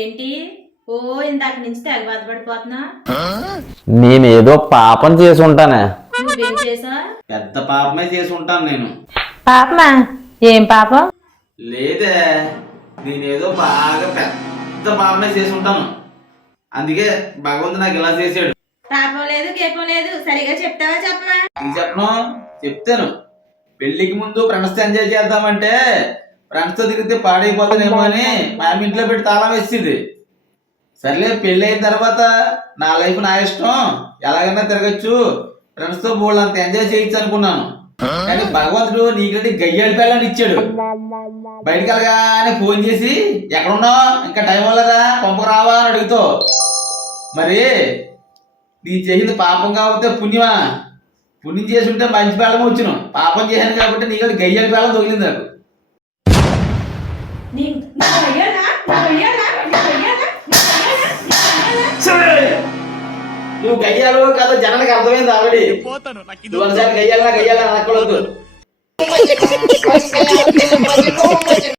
ఏంటి? ఓ ఇందాక నుంచి తెగ బాధపడిపోతున్నా. నేనేదో పాపం చేసి ఉంటానే. నువ్వేం చేసా? పెద్ద పాపమే చేసి ఉంటాను నేను. పాపమా? ఏం పాపం? లేదే, నేనేదో బాగా పెద్ద పాపమే చేసి ఉంటాను. అందుకే భగవంతుడు నాకు ఇలా చేసాడు. పాపం లేదు గేపం లేదు, సరిగా చెప్తావా చెప్పవా? ఇది చెప్పను, చెప్తాను. పెళ్లికి ముందు ఫ్రెండ్స్ తో ఎంజాయ్ చేద్దామంటే ఫ్రెండ్స్ తో తిరిగితే పాడైపోతానేమో అని మా అమ్మ ఇంట్లో పెట్టి తాళం వేసింది. సర్లే, పెళ్లి అయిన తర్వాత నా లైఫ్ నా ఇష్టం, ఎలాగైనా తిరగచ్చు, ఫ్రెండ్స్ తో బోల్డ్ అంత ఎంజాయ్ చేయొచ్చు అనుకున్నాను. కానీ భగవంతుడు నీకంటే గయ్యాడి పిల్లని ఇచ్చాడు. బయటికి వెళ్ళగానే ఫోన్ చేసి ఎక్కడున్నావు, ఇంకా టైం వల్లదా, పంపకు రావా అని అడుగుతావు. మరి నీ చేసింది పాపం కాబట్టి పుణ్యమా? పుణ్యం చేసి ఉంటే మంచి పిల్లం వచ్చును. పాపం చేశాను కాబట్టి నీకు గయ్యాడి పిల్లం తగిలింది నాకు. నువ్వు గయ్యాలు కదా జనానికి అర్థమైంది ఆల్రెడీ. నువ్వు గయ్యాలా అనకూడదు.